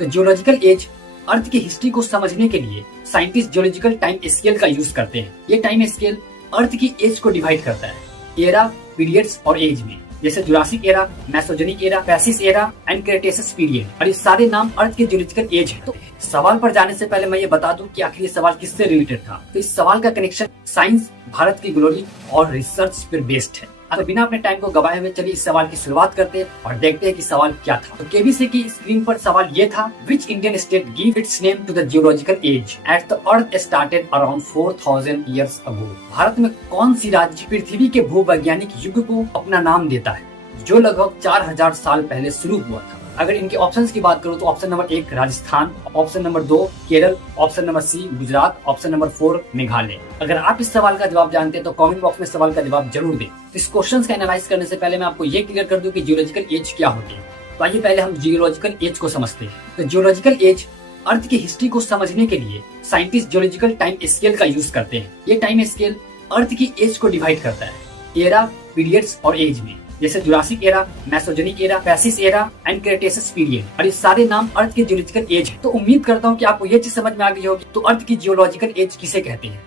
तो geological as अर्थ की history को समझने के लिए साइंटिस्ट जियोलॉजिकल टाइम स्केल का यूज करते हैं। ये टाइम स्केल अर्थ की एज को डिवाइड करता है एरा, पीरियड्स और एज में, जैसे जुरासिक एरा, मेसोजेनिक एरा, पैसिस एरा एंड क्रेटेसिस पीरियड। और ये सारे नाम अर्थ के जियोलॉजिकल एज है। तो सवाल पर जाने से पहले मैं ये बता दूं कि आखिर ये सवाल किससे रिलेटेड था। तो इस सवाल का कनेक्शन साइंस, भारत की ग्लोरी और रिसर्च पर बेस्ड है। तो बिना अपने टाइम को गवाए हुए चलिए इस सवाल की शुरुआत करते हैं और देखते हैं कि सवाल क्या था। तो केबीसी की स्क्रीन पर सवाल ये था, which Indian state give its name to the geological age at the earth started around 4000 years ago. भारत में कौन सी राज्य पृथ्वी के भूवैज्ञानिक युग को अपना नाम देता है जो लगभग 4000 साल पहले शुरू हुआ था। अगर इनके ऑप्शंस की बात करूं तो option number 1 Rajasthan, option number 2 Kerala, option number C Gujarat, option number 4 Meghalaya. अगर आप इस सवाल का जवाब जानते हैं तो कमेंट बॉक्स में सवाल का जवाब जरूर दें। इस क्वेश्चन का एनालाइज करने से पहले मैं आपको ये क्लियर कर दूं कि जियोलॉजिकल एज क्या होती है। तो आइए पहले हम जियोलॉजिकल एज को समझते हैं। तो जियोलॉजिकल एज अर्थ की हिस्ट्री को समझने के लिए साइंटिस्ट जियोलॉजिकल टाइम स्केल का यूज करते हैं। ये टाइम स्केल अर्थ की एज को डिवाइड करता है एरा, पीरियड्स और एज में, जैसे जुरासिक एरा, मेसोजेनिक एरा, पैसिस एरा एंड क्रेटेसिस पीरियड। और ये सारे नाम अर्थ के जियोलॉजिकल एज है। तो उम्मीद करता हूँ कि आपको ये चीज समझ में आ गई होगी तो अर्थ की जियोलॉजिकल एज किसे कहते हैं।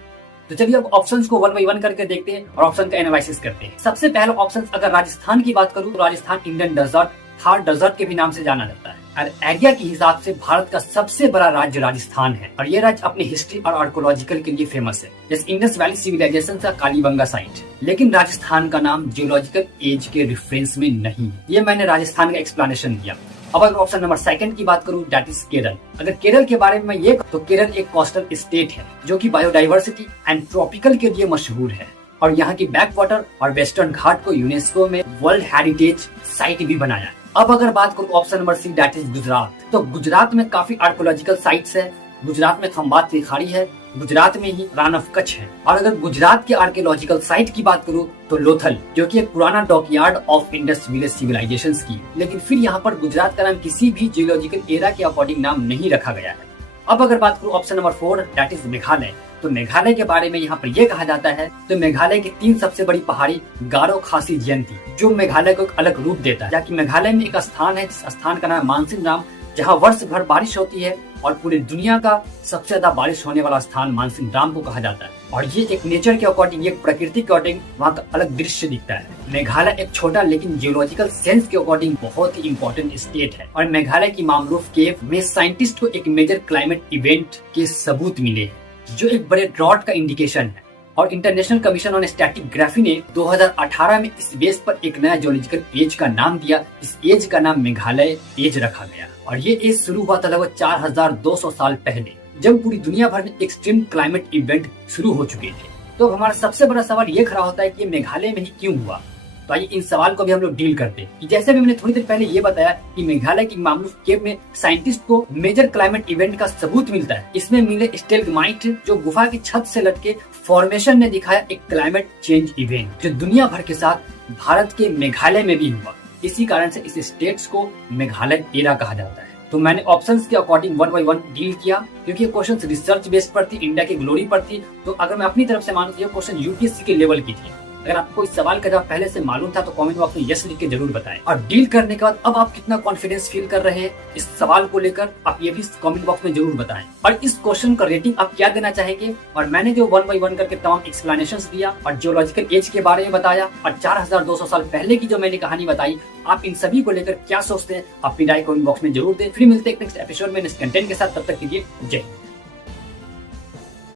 तो चलिए अब ऑप्शंस को वन बाई वन करके देखते हैं और ऑप्शन का एनालिसिस करते हैं। सबसे पहला ऑप्शन, अगर राजस्थान की बात करूँ तो Rajasthan Indian desert, Thar desert के भी नाम से जाना जाता है। और एरिया के हिसाब से भारत का सबसे बड़ा राज्य राजस्थान है और ये राज्य अपनी हिस्ट्री और आर्कोलॉजिकल के लिए फेमस है, जैसे इंडस वैली सिविलाइजेशन का कालीबंगा साइट। लेकिन राजस्थान का नाम जियोलॉजिकल एज के रेफरेंस में नहीं है। ये मैंने राजस्थान का एक्सप्लेनेशन दिया। अब अगर ऑप्शन नंबर 2 की बात करूं दैट इज केरल। अगर केरल के बारे में ये तो केरल एक कोस्टल स्टेट है जो कि बायोडाइवर्सिटी एंड ट्रॉपिकल के लिए मशहूर है और यहाँ की बैक वाटर और वेस्टर्न घाट को यूनेस्को में वर्ल्ड हेरिटेज साइट भी बनाया है। अब अगर बात करूं option number 3 that is Gujarat, तो गुजरात में काफी आर्कोलॉजिकल साइट्स है। गुजरात में खंबात की खाड़ी है, गुजरात में ही रण ऑफ कच्छ है। और अगर गुजरात के आर्कियोलॉजिकल साइट की बात करूं तो लोथल, जो कि एक पुराना dockyard of Indus village civilisations की। लेकिन फिर यहाँ पर गुजरात का नाम किसी भी जियोलॉजिकल एरा के अकॉर्डिंग नाम नहीं रखा गया है। अब अगर बात करूं option number 4 that is Meghalaya, तो मेघालय के बारे में यहाँ पर यह कहा जाता है तो मेघालय की 3 सबसे बड़ी पहाड़ी गारो खासी जयंती जो मेघालय को एक अलग रूप देता है। जबकि मेघालय में एक स्थान है जिस स्थान का नाम है मानसिन राम, जहाँ वर्ष भर बारिश होती है और पूरी दुनिया का सबसे ज्यादा बारिश होने वाला स्थान मानसिन राम को कहा जाता है। और ये एक नेचर के अकॉर्डिंग, एक प्रकृति के अकॉर्डिंग वहाँ का अलग दृश्य दिखता है। मेघालय एक छोटा लेकिन जियोलॉजिकल सेंस के अकॉर्डिंग बहुत ही इंपॉर्टेंट स्टेट है। और मेघालय की मामरूफ केव में साइंटिस्ट को एक मेजर क्लाइमेट इवेंट के सबूत मिले हैं जो एक बड़े ड्रॉट का इंडिकेशन है। और इंटरनेशनल कमीशन ऑन स्ट्रैटिग्राफी ने 2018 में इस बेस पर एक नया जियोलॉजिकल एज का नाम दिया। इस एज का नाम मेघालय एज रखा गया और ये एज शुरू हुआ था लगभग 4200 साल पहले, जब पूरी दुनिया भर में एक्सट्रीम क्लाइमेट इवेंट शुरू हो चुके थे। तो हमारा सबसे बड़ा सवाल ये खड़ा होता है कि ये मेघालय में ही क्यों हुआ। तो आइए इन सवाल को भी हम लोग डील करते हैं कि जैसे भी मैंने थोड़ी देर पहले ये बताया कि मेघालय की मामरूफ केव में साइंटिस्ट को मेजर क्लाइमेट इवेंट का सबूत मिलता है। इसमें मिले स्टेलग्माइट जो गुफा की छत से लटके फॉर्मेशन ने दिखाया एक क्लाइमेट चेंज इवेंट जो दुनिया भर के साथ भारत के मेघालय में भी हुआ। इसी कारण से इस स्टेट्स को मेघालय एरा कहा जाता है। तो मैंने ऑप्शंस के अकॉर्डिंग 1 बाय 1 डील किया क्योंकि ये क्वेश्चंस रिसर्च बेस्ड पर थी, इंडिया की ग्लोरी पर थी। तो अगर मैं अपनी तरफ से मानूं तो ये क्वेश्चन यूपीएससी के लेवल की थी। अगर आपको इस सवाल का जवाब पहले से मालूम था तो कमेंट बॉक्स में यस लिख के जरूर बताएं। और डील करने के बाद अब आप कितना कॉन्फिडेंस फील कर रहे हैं इस सवाल को लेकर, आप ये भी कमेंट बॉक्स में जरूर बताएं। और इस क्वेश्चन का रेटिंग आप क्या देना चाहेंगे। और मैंने जो 1 बाय 1 करके तमाम एक्सप्लेनेशंस दिया और जियोलॉजिकल एज के बारे में बताया और 4200 साल पहले की जो मैंने कहानी बताई, आप इन सभी को लेकर क्या सोचते हैं अपनी राय कमेंट बॉक्स में जरूर दें। फिर मिलते हैं नेक्स्ट एपिसोड में नेक्स्ट कंटेंट के साथ, तब तक के लिए जय हिंद।